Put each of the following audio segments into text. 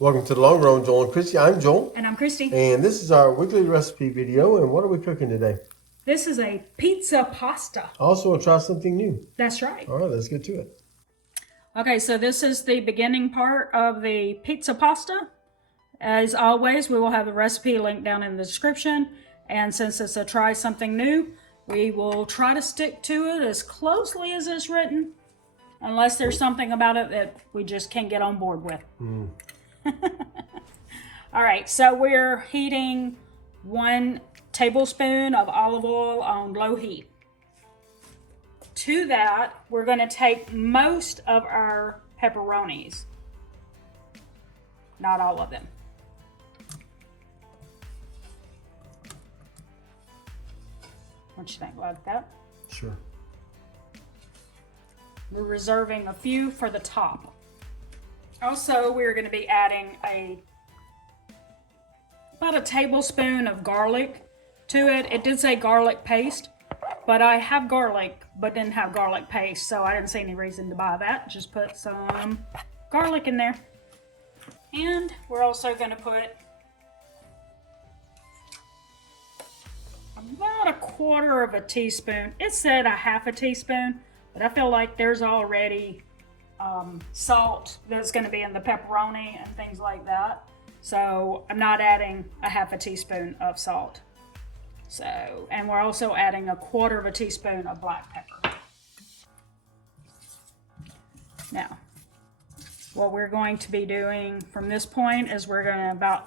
Welcome to the Long Run, Joel and Christy. I'm Joel. And I'm Christy. And this is our weekly recipe video. And what are we cooking today? This is a pizza pasta. Also, we'll try something new. That's right. All right, let's get to it. Okay, so this is the beginning part of the pizza pasta. As always, we will have the recipe linked down in the description. And since it's a try something new, we will try to stick to it as closely as it's written. Unless there's something about it that we just can't get on board with. All right, so we're heating 1 tablespoon of olive oil on low heat. To that, we're going to take most of our pepperonis. Not all of them. What you think about that? Sure. We're reserving a few for the top. Also, we're going to be adding about a tablespoon of garlic to it. It did say garlic paste, but I have garlic, but didn't have garlic paste, so I didn't see any reason to buy that. Just put some garlic in there. And we're also going to put about 1/4 of a teaspoon. It said a 1/2 teaspoon, but I feel like there's already salt that's going to be in the pepperoni and things like that. So I'm not adding a 1/2 teaspoon of salt. So, and we're also adding 1/4 of a teaspoon of black pepper. Now, what we're going to be doing from this point is we're going to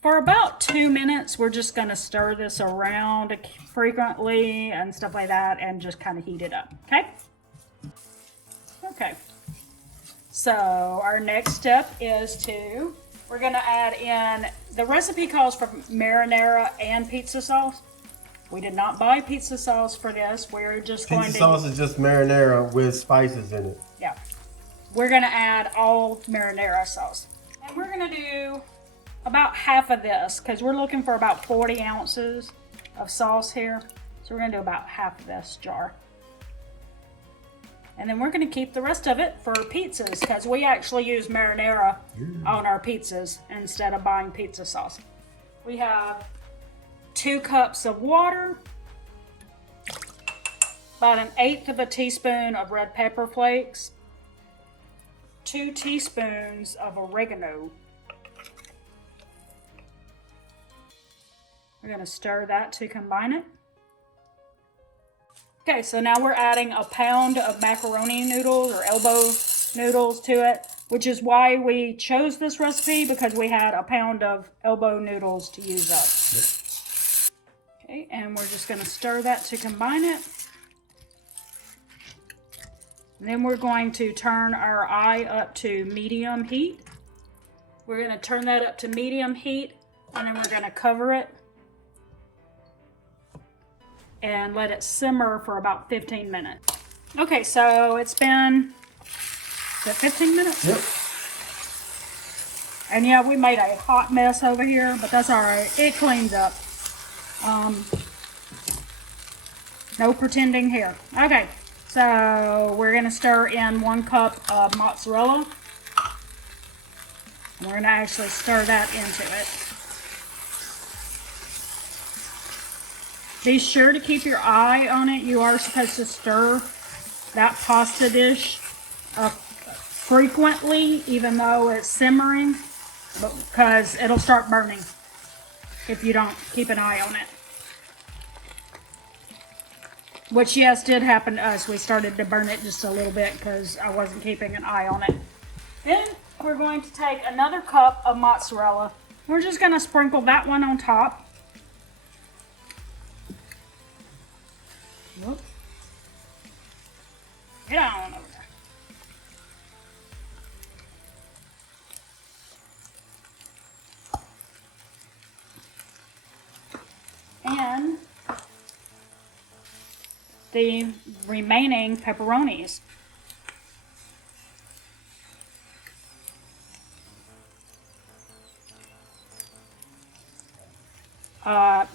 for about 2 minutes, we're just going to stir this around frequently and stuff like that and just kind of heat it up, okay? Okay. So our next step is we're going to add in, the recipe calls for marinara and pizza sauce. We did not buy pizza sauce for this. We're just going to... Pizza sauce is just marinara with spices in it. Yeah. We're going to add all marinara sauce. And we're going to do about 1/2 of this because we're looking for about 40 ounces of sauce here. So we're going to do about 1/2 of this jar. And then we're going to keep the rest of it for pizzas because we actually use marinara on our pizzas instead of buying pizza sauce. We have 2 cups of water, about 1/8 of a teaspoon of red pepper flakes, 2 teaspoons of oregano. We're going to stir that to combine it. Okay, so now we're adding 1 pound of macaroni noodles or elbow noodles to it, which is why we chose this recipe, because we had 1 pound of elbow noodles to use up. Yep. Okay, and we're just going to stir that to combine it. And then we're going to turn our eye up to medium heat. We're going to turn that up to medium heat, and then we're going to cover it and let it simmer for about 15 minutes. Okay, so it's been, is it 15 minutes? Yep. And yeah, we made a hot mess over here, but that's all right. It cleans up. No pretending here. Okay, so we're gonna stir in 1 cup of mozzarella. And we're gonna actually stir that into it. Be sure to keep your eye on it. You are supposed to stir that pasta dish frequently, even though it's simmering, because it'll start burning if you don't keep an eye on it. Which, yes, did happen to us. We started to burn it just a little bit because I wasn't keeping an eye on it. Then we're going to take another cup of mozzarella. We're just going to sprinkle that one on top. Whoops. Get on over there. And the remaining pepperonis.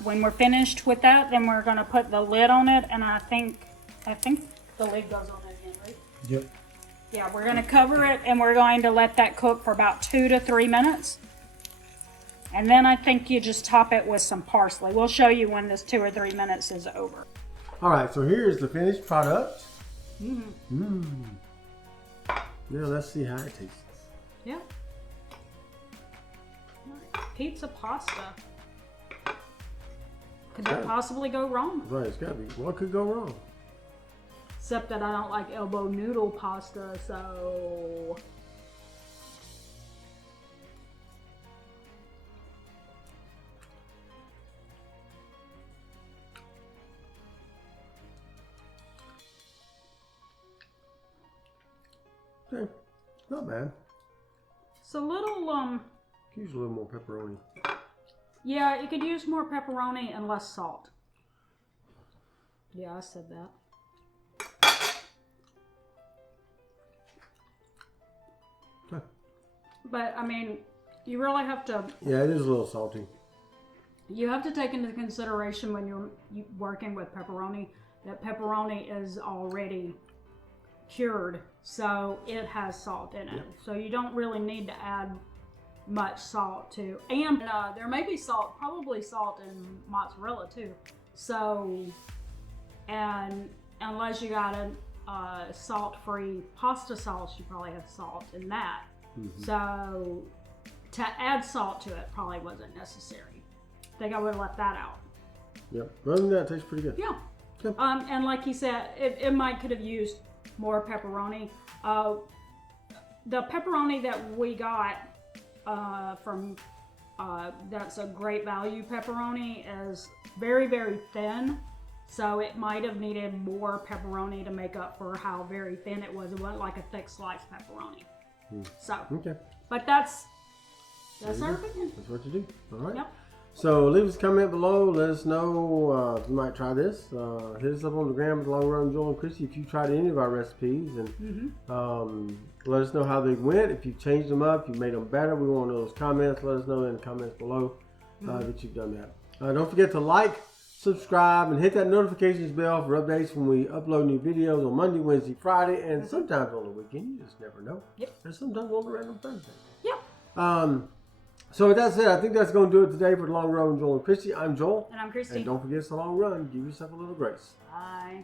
When we're finished with that, then we're going to put the lid on it, and I think the lid goes on it again, right? Yep. Yeah, we're gonna cover it and we're going to let that cook for about 2 to 3 minutes. And then I think you just top it with some parsley. We'll show you when this 2 or 3 minutes is over. All right, so here's the finished product. Now let's see how it tastes. Yeah. Pizza pasta. Could that possibly go wrong? Right, it's gotta be. What could go wrong? Except that I don't like elbow noodle pasta, so... Okay, not bad. It's a little, Could use a little more pepperoni. yeah, you could use more pepperoni and less salt. Yeah, I said that. Okay. But, I mean, you really have to... Yeah, it is a little salty. You have to take into consideration when you're working with pepperoni that pepperoni is already cured, so it has salt in it. Yep. So you don't really need to add much salt to, and there may be salt, probably salt in mozzarella too. So, and unless you got a salt-free pasta sauce, you probably have salt in that. So to add salt to it probably wasn't necessary. I think I would have left that out. Yep. Other than that, it tastes pretty good. Yeah. Yep. And like he said, it might could have used more pepperoni. The pepperoni that we got from that's a Great Value pepperoni is very, very thin. So it might have needed more pepperoni to make up for how very thin it was. It wasn't like a thick sliced pepperoni. So, Okay. but that's There you our go. opinion. That's what you do. All right. Yep. So leave us a comment below. Let us know if you might try this. Hit us up on the gram with Long Run Joel and Christy if you tried any of our recipes, and let us know how they went. If you changed them up, if you made them better, we want to know those comments. Let us know in the comments below that you've done that. Don't forget to like, subscribe, and hit that notifications bell for updates when we upload new videos on Monday, Wednesday, Friday, and sometimes on the weekend. You just never know. Yep. And sometimes on the random Thursday. Yep. So with that said, I think that's going to do it today for the Long Run, Joel and Christy. I'm Joel. And I'm Christy. And don't forget, it's a long run. Give yourself a little grace. Bye.